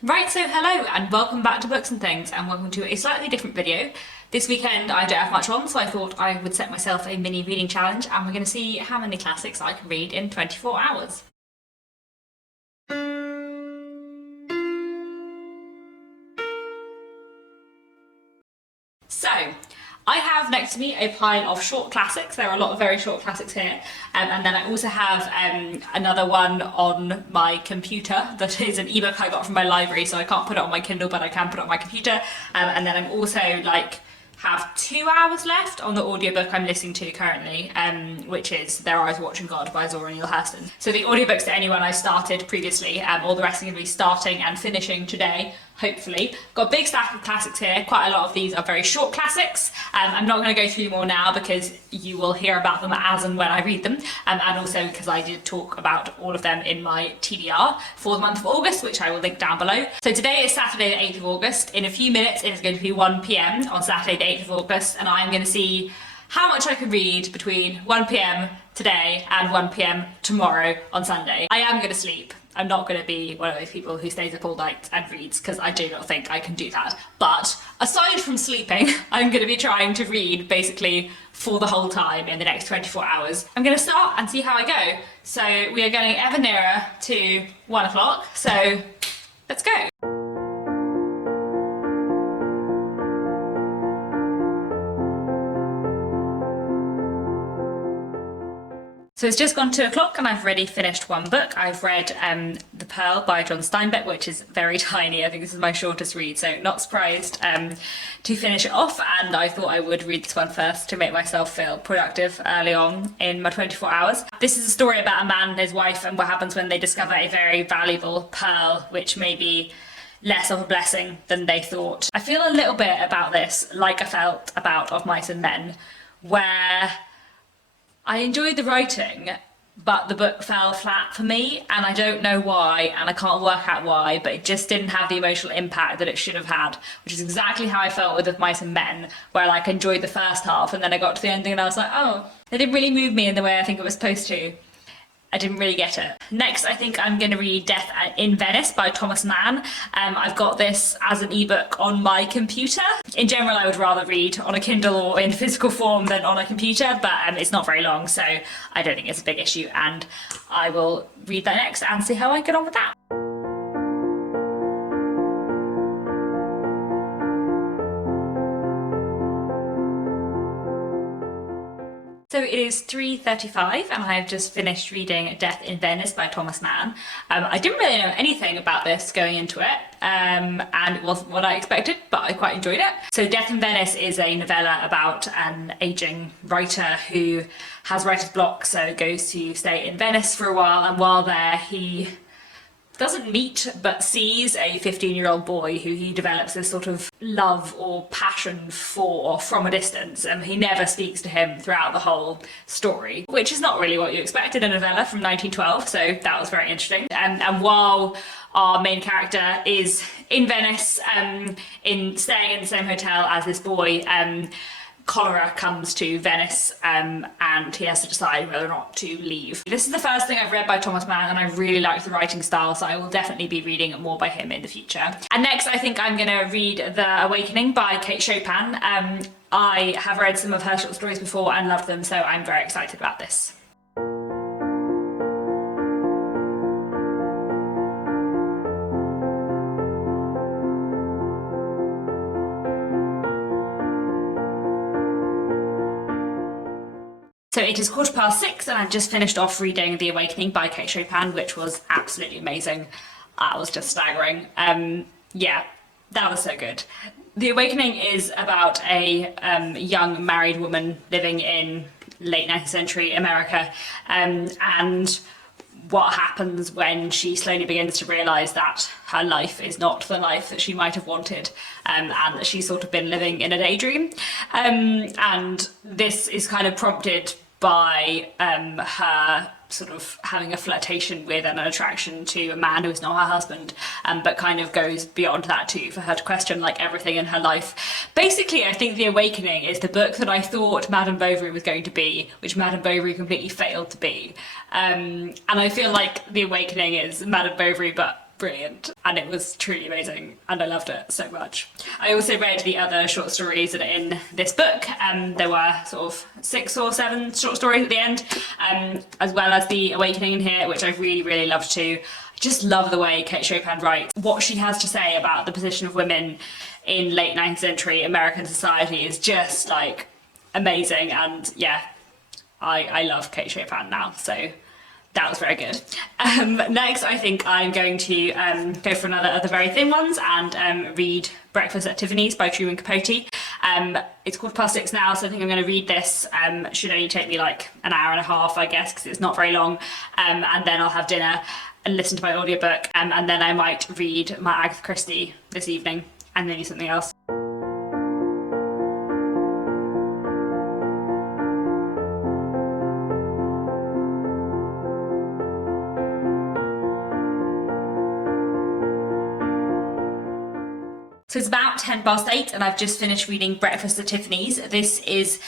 Right, so hello and welcome back to Books and Things, and welcome to a slightly different video. This weekend I don't have much on, so I thought I would set myself a mini reading challenge, and we're going to see how many classics I can read in 24 hours. So, I have next to me a pile of short classics. There are a lot of very short classics here. And then I also have another one on my computer that is an ebook I got from my library, so I can't put it on my Kindle, but I can put it on my computer. And then I'm also have 2 hours left on the audiobook I'm listening to currently, which is Their Eyes Watching God by Zora Neale Hurston. So the audiobooks to anyone I started previously, all the rest are going to be starting and finishing today, hopefully. Got a big stack of classics here. Quite a lot of these are very short classics. I'm not going to go through them all now because you will hear about them as and when I read them, and also because I did talk about all of them in my TBR for the month of August, which I will link down below. So today is Saturday the 8th of August. In a few minutes it is going to be 1 PM on Saturday the 8th of August, and I'm going to see how much I can read between 1 PM today and 1 PM tomorrow on Sunday. I am going to sleep. I'm not going to be one of those people who stays up all night and reads, because I do not think I can do that. But aside from sleeping, I'm going to be trying to read basically for the whole time in the next 24 hours. I'm going to start and see how I go. So we are getting ever nearer to 1 o'clock, so let's go. So it's just gone 2 o'clock and I've already finished one book. I've read The Pearl by John Steinbeck, which is very tiny. I think this is my shortest read, so not surprised to finish it off. And I thought I would read this one first to make myself feel productive early on in my 24 hours. This is a story about a man and his wife and what happens when they discover a very valuable pearl, which may be less of a blessing than they thought. I feel a little bit about this like I felt about Of Mice and Men, where I enjoyed the writing, but the book fell flat for me, and I don't know why, and I can't work out why, but it just didn't have the emotional impact that it should have had, which is exactly how I felt with Of Mice and Men, where I enjoyed the first half, and then I got to the ending and I was like, oh, it didn't really move me in the way I think it was supposed to. I didn't really get it. Next, I think I'm going to read Death in Venice by Thomas Mann. I've got this as an ebook on my computer. In general, I would rather read on a Kindle or in physical form than on a computer, but it's not very long, so I don't think it's a big issue, and I will read that next and see how I get on with that. So it is 3:35 and I've just finished reading Death in Venice by Thomas Mann. I didn't really know anything about this going into it, and it wasn't what I expected, but I quite enjoyed it. So Death in Venice is a novella about an aging writer who has writer's block, so goes to stay in Venice for a while, and while there he doesn't meet but sees a 15-year-old boy who he develops this sort of love or passion for from a distance, and he never speaks to him throughout the whole story, which is not really what you expected in a novella from 1912, so that was very interesting. And while our main character is in Venice, staying in the same hotel as this boy, cholera comes to Venice, and he has to decide whether or not to leave. This is the first thing I've read by Thomas Mann, and I really like the writing style, so I will definitely be reading more by him in the future. And next I think I'm going to read The Awakening by Kate Chopin. I have read some of her short stories before and loved them, so I'm very excited about this. So it is 6:15 and I've just finished off reading The Awakening by Kate Chopin, which was absolutely amazing. That was just staggering. Yeah, that was so good. The Awakening is about a young married woman living in late 19th century America, and what happens when she slowly begins to realise that her life is not the life that she might have wanted, and that she's sort of been living in a daydream. And this is kind of prompted by her sort of having a flirtation with and an attraction to a man who is not her husband, but kind of goes beyond that too, for her to question everything in her life. Basically, I think The Awakening is the book that I thought Madame Bovary was going to be, which Madame Bovary completely failed to be. And I feel like The Awakening is Madame Bovary, but brilliant, and it was truly amazing, and I loved it so much. I also read the other short stories that are in this book. There were sort of 6 or 7 short stories at the end, as well as The Awakening in here, which I really, really loved too. I just love the way Kate Chopin writes. What she has to say about the position of women in late 19th century American society is just like amazing, and yeah, I love Kate Chopin now, so that was very good. Next, I think I'm going to go for another of the very thin ones and read Breakfast at Tiffanys by Truman Capote. It's 6:15 now, so I think I'm going to read this. Should only take me like an hour and a half, I guess, because it's not very long. And then I'll have dinner and listen to my audiobook, and then I might read my Agatha Christie this evening and maybe something else. So it's about 8:10 and I've just finished reading Breakfast at Tiffanys. This is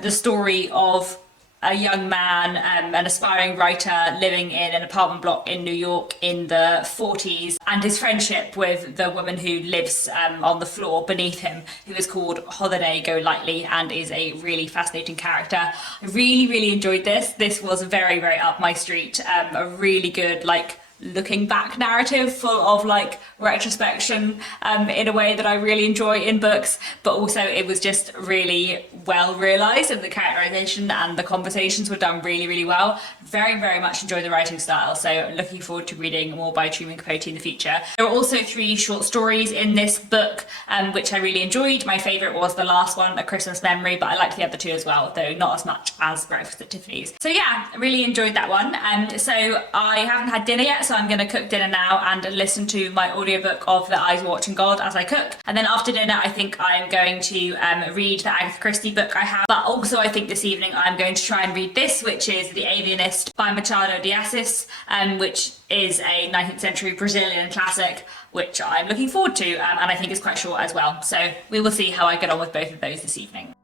the story of a young man, an aspiring writer living in an apartment block in New York in the 40s, and his friendship with the woman who lives on the floor beneath him, who is called Holiday Golightly and is a really fascinating character. I really, really enjoyed this. This was very, very up my street. A really good, like, looking back narrative full of like retrospection in a way that I really enjoy in books, but also it was just really well realised, and the characterisation and the conversations were done really, really well. Very, very much enjoy the writing style, so looking forward to reading more by Truman Capote in the future. There are also 3 short stories in this book which I really enjoyed. My favourite was the last one, A Christmas Memory, but I liked the other 2 as well, though not as much as Breakfast at Tiffanys. So yeah, I really enjoyed that one. So I haven't had dinner yet, so I'm going to cook dinner now and listen to my audiobook of The Eyes Watching God as I cook. And then after dinner, I think I'm going to read the Agatha Christie book I have. But also I think this evening I'm going to try and read this, which is The Alienist by Machado de Assis, which is a 19th century Brazilian classic, which I'm looking forward to, and I think is quite short as well. So we will see how I get on with both of those this evening.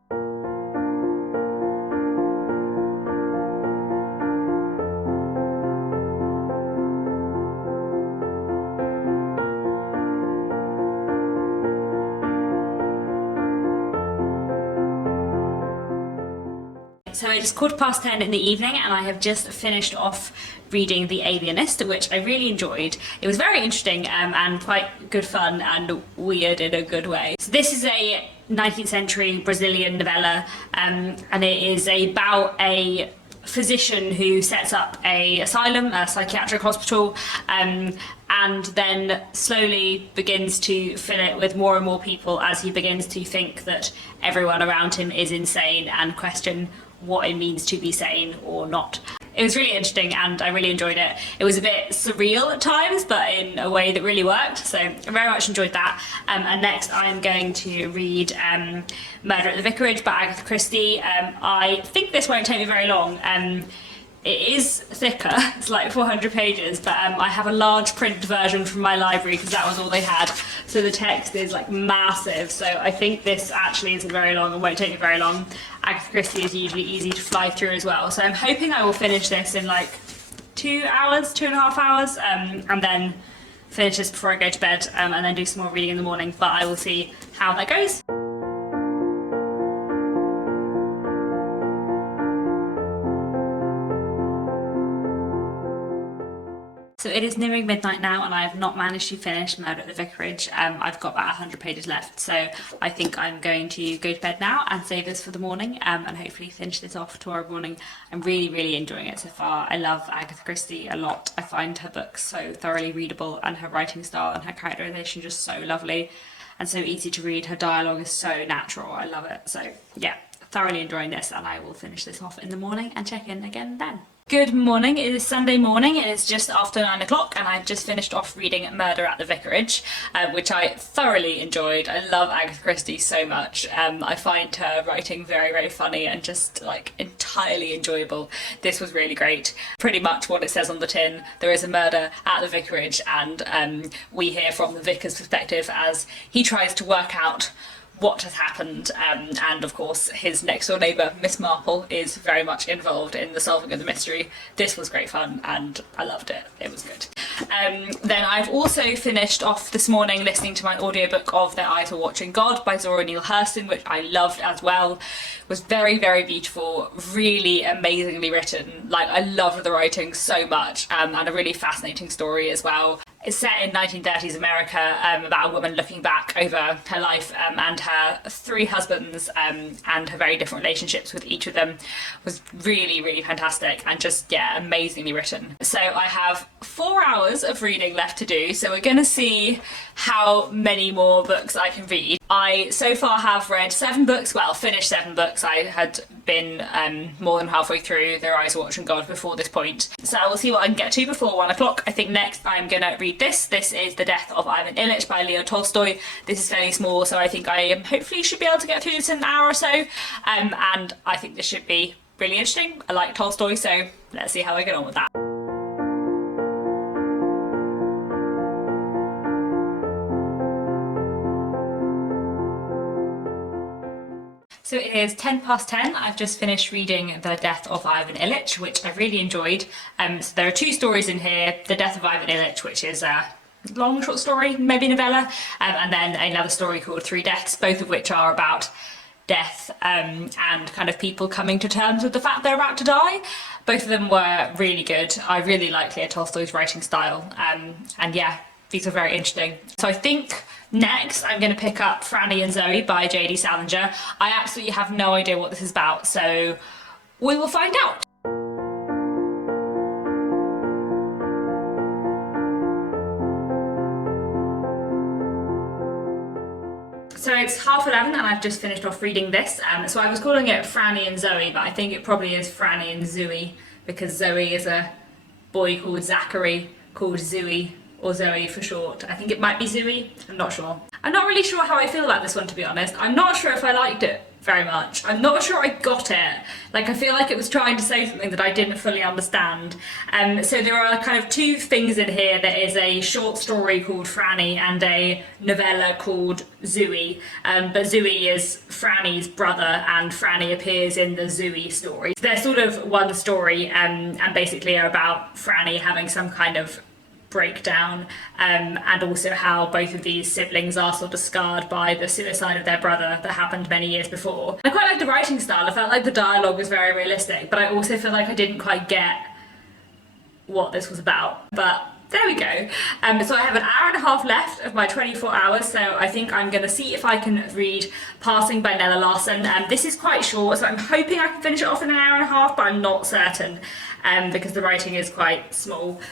So it's 10:15 in the evening and I have just finished off reading The Alienist, which I really enjoyed. It was very interesting and quite good fun and weird in a good way. So this is a 19th century Brazilian novella, and it is about a physician who sets up a asylum, a psychiatric hospital, and then slowly begins to fill it with more and more people as he begins to think that everyone around him is insane and question what it means to be sane or not. It was really interesting and I really enjoyed it. It was a bit surreal at times, but in a way that really worked, so I very much enjoyed that. And next I'm going to read Murder at the Vicarage by Agatha Christie. I think this won't take me very long. It is thicker, it's like 400 pages, but I have a large print version from my library because that was all they had. So the text is like massive, so I think this actually isn't very long and won't take me very long. Agatha Christie is usually easy to fly through as well, so I'm hoping I will finish this in like 2 hours, 2.5 hours, and then finish this before I go to bed, and then do some more reading in the morning, but I will see how that goes. So it is nearing midnight now and I have not managed to finish Murder at the Vicarage. I've got about 100 pages left, so I think I'm going to go to bed now and save this for the morning, and hopefully finish this off tomorrow morning. I'm really, really enjoying it so far. I love Agatha Christie a lot. I find her books so thoroughly readable and her writing style and her characterisation just so lovely and so easy to read. Her dialogue is so natural. I love it. So yeah, thoroughly enjoying this, and I will finish this off in the morning and check in again then. Good morning, it is Sunday morning, it is just after 9 o'clock and I've just finished off reading Murder at the Vicarage, which I thoroughly enjoyed. I love Agatha Christie so much. I find her writing very, very funny and just like entirely enjoyable. This was really great. Pretty much what it says on the tin, there is a murder at the vicarage, and we hear from the vicar's perspective as he tries to work out what has happened, and of course his next door neighbour Miss Marple is very much involved in the solving of the mystery. This was great fun and I loved it. It was good. Then I've also finished off this morning listening to my audiobook of Their Eyes Were Watching God by Zora Neale Hurston, which I loved as well. It was very, very beautiful, really amazingly written. Like, I loved the writing so much, and a really fascinating story as well. It's set in 1930s America, about a woman looking back over her life and her 3 husbands and her very different relationships with each of them. Was really, really fantastic and just, yeah, amazingly written. So I have 4 hours of reading left to do, so we're going to see how many more books I can read. I so far have read 7 books, well, finished 7 books. I had been more than halfway through Their Eyes Were Watching God before this point. So we'll see what I can get to before 1 o'clock. I think next I'm going to read this. This is The Death of Ivan Ilyich by Leo Tolstoy. This is fairly small, so I think I hopefully should be able to get through this in an hour or so. And I think this should be really interesting. I like Tolstoy, so let's see how I get on with that. So it is 10:10. I've just finished reading The Death of Ivan Ilyich, which I really enjoyed. So there are 2 stories in here. The Death of Ivan Ilyich, which is a long short story, maybe novella, and then another story called 3 Deaths, both of which are about death and kind of people coming to terms with the fact they're about to die. Both of them were really good. I really like Leo Tolstoy's writing style, and yeah, these are very interesting. So I think next I'm going to pick up Franny and Zoe by J.D. Salinger. I absolutely have no idea what this is about, so we will find out. So it's 11:30 and I've just finished off reading this. So I was calling it Franny and Zoe, but I think it probably is Franny and Zoe, because Zoe is a boy called Zachary, called Zoe, or Zoe for short. I think it might be Zoe, I'm not sure. I'm not really sure how I feel about this one, to be honest. I'm not sure if I liked it very much. I'm not sure I got it. Like, I feel like it was trying to say something that I didn't fully understand. So there are kind of 2 things in here. There is a short story called Franny and a novella called Zoe. But Zoe is Franny's brother, and Franny appears in the Zoe story. They're sort of one story, and basically are about Franny having some kind of breakdown, and also how both of these siblings are sort of scarred by the suicide of their brother that happened many years before. I quite like the writing style. I felt like the dialogue was very realistic, but I also feel like I didn't quite get what this was about. But there we go. So I have an hour and a half left of my 24 hours, so I think I'm going to see if I can read Passing by Nella Larsen. This is quite short, so I'm hoping I can finish it off in an hour and a half, but I'm not certain, because the writing is quite small.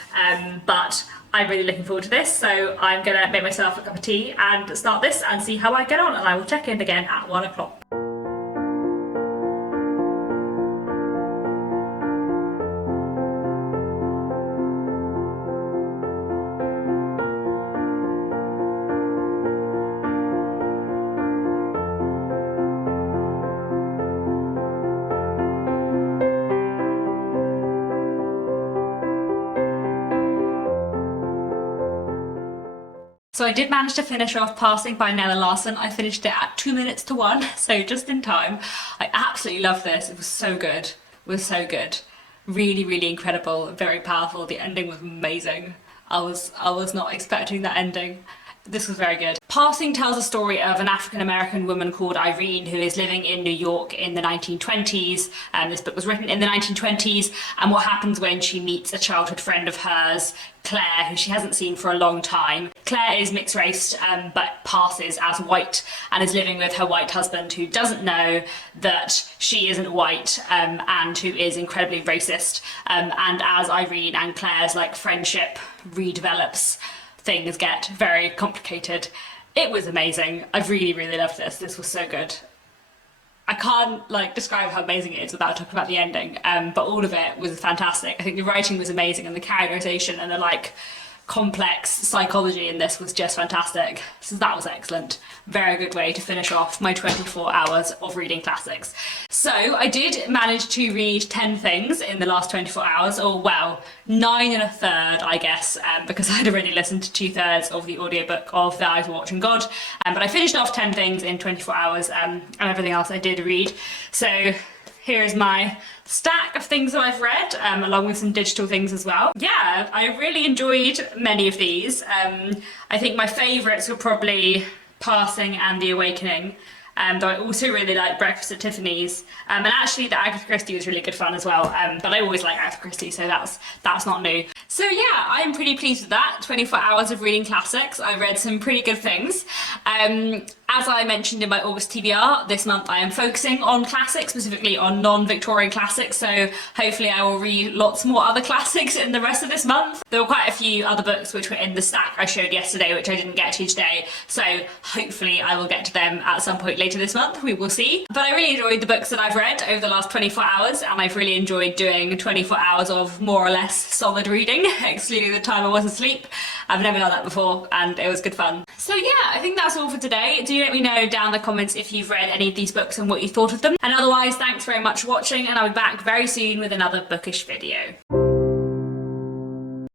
But I'm really looking forward to this, so I'm going to make myself a cup of tea and start this and see how I get on, and I will check in again at 1 o'clock. So I did manage to finish off Passing by Nella Larsen. I finished it at 2 minutes to 1, so just in time. I absolutely loved this. It was so good. It was so good. Really, really incredible, very powerful. The ending was amazing. I was not expecting that ending. This was very good. Passing tells a story of an African-American woman called Irene who is living in New York in the 1920s. This book was written in the 1920s, and what happens when she meets a childhood friend of hers, Claire, who she hasn't seen for a long time. Claire is mixed-raced, but passes as white and is living with her white husband, who doesn't know that she isn't white, and who is incredibly racist. And as Irene and Claire's friendship redevelops, things get very complicated. It was amazing. I really, really loved this. This was so good. I can't describe how amazing it is without talking about the ending, but all of it was fantastic. I think the writing was amazing, and the characterization and the complex psychology in this was just fantastic. So that was excellent. Very good way to finish off my 24 hours of reading classics. So I did manage to read 10 things in the last 24 hours, or well, 9 and a third, I guess, because I'd already listened to 2/3 of the audiobook of Their Eyes Were Watching God. But I finished off 10 things in 24 hours, and everything else I did read. So here is my stack of things that I've read, along with some digital things as well. Yeah, I really enjoyed many of these. I think my favourites were probably Passing and The Awakening. Though I also really like Breakfast at Tiffanys, and actually the Agatha Christie was really good fun as well, but I always like Agatha Christie, so that's not new. So yeah, I'm pretty pleased with that. 24 hours of reading classics. I read some pretty good things. As I mentioned in my August TBR, this month I am focusing on classics, specifically on non-Victorian classics, so hopefully I will read lots more other classics in the rest of this month. There were quite a few other books which were in the stack I showed yesterday, which I didn't get to today, so hopefully I will get to them at some point later this month, we will see. But I really enjoyed the books that I've read over the last 24 hours, and I've really enjoyed doing 24 hours of more or less solid reading, excluding the time I was asleep. I've never done that before, and it was good fun. So yeah, I think that's all for today. Do let me know down in the comments if you've read any of these books and what you thought of them. And otherwise, thanks very much for watching, and I'll be back very soon with another bookish video.